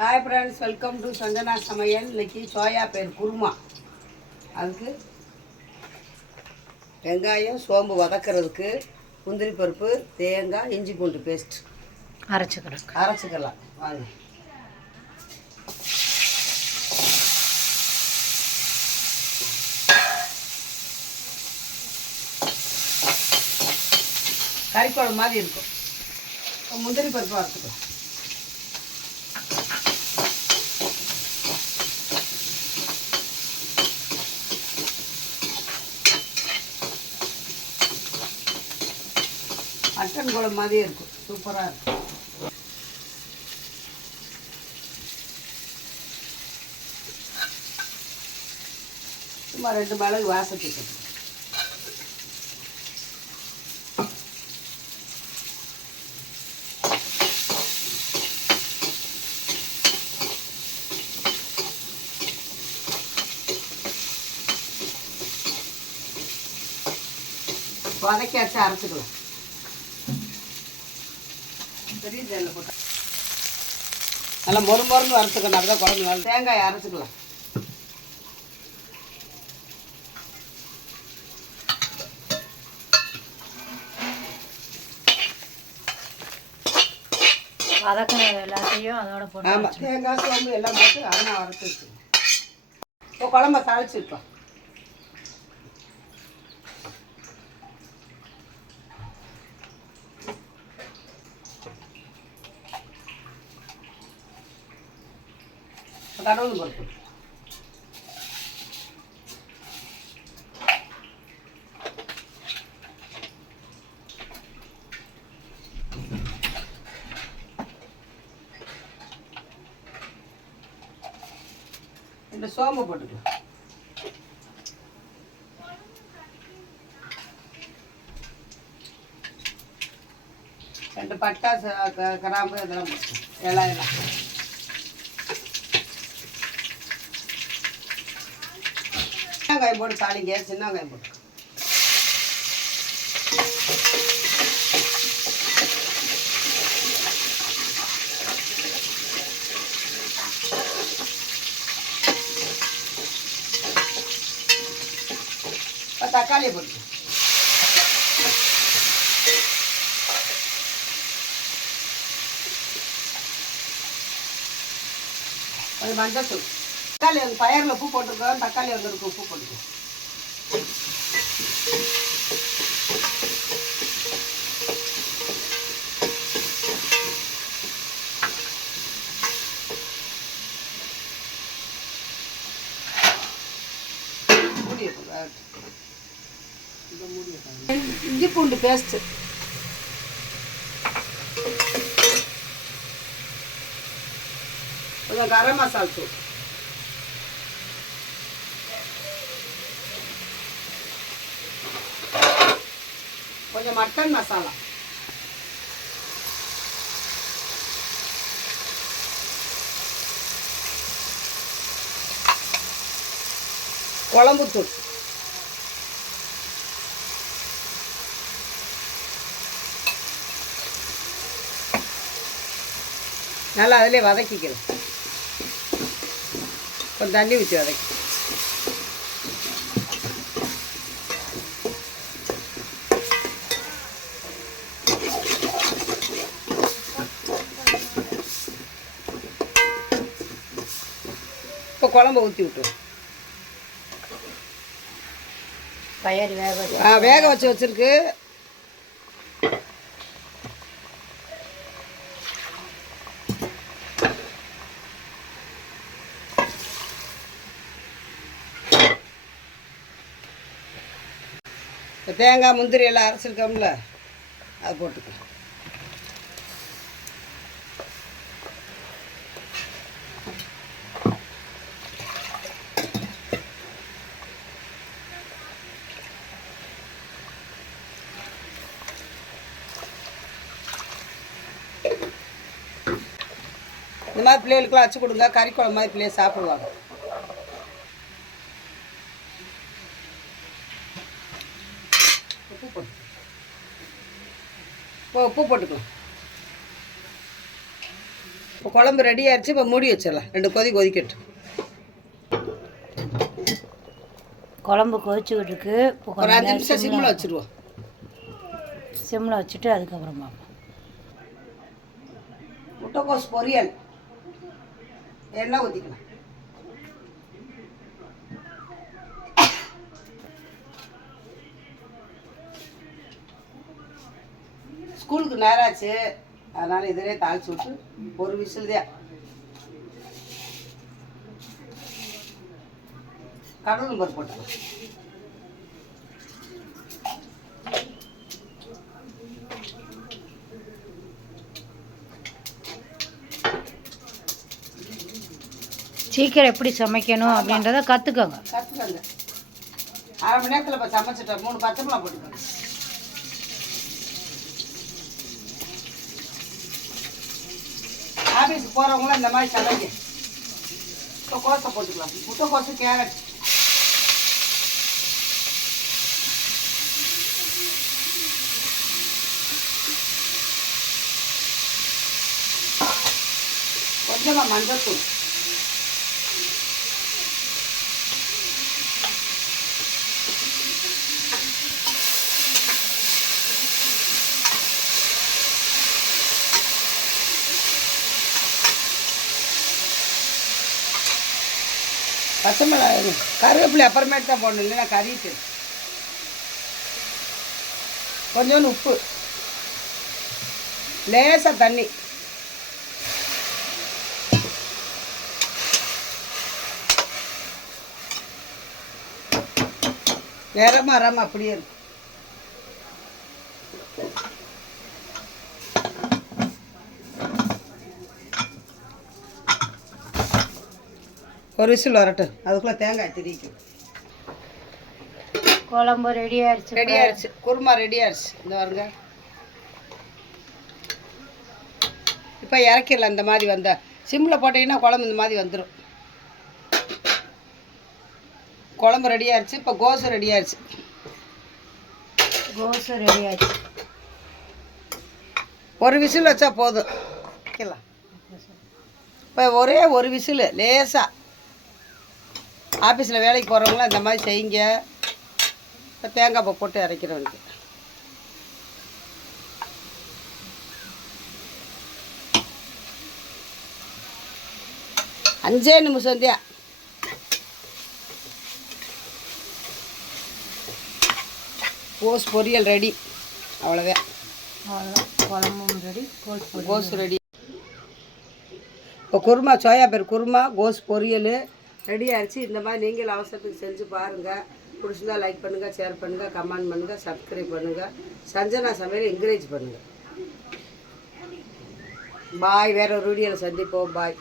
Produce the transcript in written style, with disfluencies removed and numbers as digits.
Hi friends, welcome to Sanjana சமையல். இன்றைக்கி soya பேர் குருமா. அதுக்கு வெங்காயம் சோம்பு வதக்கிறதுக்கு முந்திரி பருப்பு, தேங்காய், இஞ்சி பூண்டு பேஸ்ட் அரைச்சிக்கலாம் வாங்க. கறிக்குழம்பு மாதிரி இருக்கும். முந்திரி பருப்பு வறுத்துக்கலாம். மட்டன் குழம்பு மாதிரியே இருக்கும், சூப்பராக இருக்கும். சும்மா 2 மிளகு வாசத்துக்கு வதக்கியாச்சு அரைச்சிக்கலாம். பெரிய ஜெல்லில் போட்டு நல்லா மொறுமொறுன்னு வறுத்துக்கணும். அப்படிதான் குழம்பு நல்லா. தேங்காயை அரைச்சிக்கலாம். வதக்கினது எல்லாத்தையும் அதோட போட்டு. ஆமாம், தேங்காய் சோம்பு எல்லாம் போட்டு அதெல்லாம் அரைச்சி வச்சுக்கணும். இப்போ குழம்ப தாளிச்சுருக்கோம். கடவுள் பருப்பு இந்த சோம்பு போட்டுக்கலாம். ரெண்டு பட்டை, கிராம்பு இதெல்லாம் போட்டு எல்லாம் வெங்காயம் போட்டு தாளிங்க. சின்ன வெங்காயம் போட்டு தக்காளியை போட்டு அது மஞ்சள் தூள். தக்காளி வந்து பயரில் உப்பு போட்டுருக்கோம். தக்காளி வந்துருக்கு, உப்பு போட்டுக்கோம். இஞ்சி பூண்டு பேஸ்ட்டு கொஞ்சம் கரம் மசாலா தூள், கொஞ்சம் மட்டன் மசாலா, குழம்பு தூள், நல்லா அதிலே வதக்கிக்கிறேன். கொஞ்சம் தண்ணி ஊற்றி வதக்கி இப்போ குழம்பு ஊற்றி விட்டுருவோம். பயிர் வேக வச்சிருக்கு. தேங்காய் முந்திரி எல்லாம் அரைச்சிருக்கோம்ல, அதை போட்டுக்கலாம். இந்த மாதிரி பிள்ளைகளுக்குலாம் வச்சு கொடுங்க. கறி குழம்பு மாதிரி பிள்ளைய சாப்பிடுவாங்க. உப்பு போட்டுக்கலாம். இப்போ குழம்பு ரெடி ஆயிடுச்சு. இப்போ மூடி வச்சிடலாம், 2 கொதி கொதிக்கட்டும். குழம்பு கொதிச்சுக்கிட்டு இருக்கு. இப்போ ஒரு 5 நிமிஷம் சிம்மில் வச்சுருவோம். சிம்மில் வச்சுட்டு அதுக்கப்புறம் பார்ப்போம். முட்டைக்கோஸ் பொரியல் எண்ணெய் ஊற்றிக்கலாம். ஸ்கூலுக்கு நேராச்சு, அதனால் இதிலே தாளிச்சு விட்டு ஒரு விசில் தான். கடலும் பருப்பு போட்டுக்கலாம். சீக்கிரம் எப்படி சமைக்கணும் அப்படின்றத கற்றுக்கோங்க. கற்றுக்கங்க. அரை மணி நேரத்தில் இப்போ சமைச்சிட்டோம். 3 பச்சை மிளகா போட்டுக்கோங்க. ஆஃபீஸுக்கு போகிறவங்களாம் இந்த மாதிரி சமைங்க. இப்போ கோஸை போட்டுக்கலாம். முட்டைக்கோசு, கேரட், கொஞ்சமாக மஞ்சத்தூள், பச்சை மிளகாய், கருவேப்பிலை அப்புறமேட்டு தான் போடணும், இல்லைன்னா கறிட்டு. கொஞ்சோண்டு உப்பு, லேசாக தண்ணி, நிறமா அப்படியே இருக்கும். ஒரு விசில் வரட்டும், அதுக்குள்ளே தேங்காய் திரிக்கும். குழம்பு ரெடி ஆயிடுச்சு. ரெடி ஆயிடுச்சு. குருமா ரெடி ஆயிடுச்சு. இந்த பாருங்க. இப்போ இறக்கிடலாம். இந்த மாதிரி வந்தால் சிம்மில் போட்டிங்கன்னா குழம்பு இந்த மாதிரி வந்துடும். குழம்பு ரெடி ஆயிடுச்சு. இப்போ கோஸு ரெடி ஆயிடுச்சு. கோஸு ரெடி ஆயிடுச்சு. ஒரு விசில் வச்சா போதும். வைக்கலாம். இப்போ ஒரே ஒரு விசில் லேசாக. ஆஃபீஸில் வேலைக்கு போகிறவங்களாம் இந்த மாதிரி செய்யுங்க. இப்போ தேங்காய் பூ போட்டு இறக்கிறவனுக்கு 5 நிமிஷம் தான். கோஸ் பொரியல் ரெடி. அவ்வளோதான். குழம்பும் ரெடி, கோஸ் ரெடி. இப்போ குருமா, சோயாபீர் குருமா, கோஸ் பொரியல் ரெடி ஆகிடுச்சு. இந்த மாதிரி நீங்கள் அவசரத்துக்கு செஞ்சு பாருங்கள். பிடிச்சிருந்தா லைக் பண்ணுங்கள், ஷேர் பண்ணுங்கள், கமெண்ட் பண்ணுங்கள், சப்ஸ்கிரைப் பண்ணுங்கள். சஞ்சனா சமையல் என்கரேஜ் பண்ணுங்கள். பாய். வேறு ஒரு வீடியோவில் சந்திப்போம். பாய்.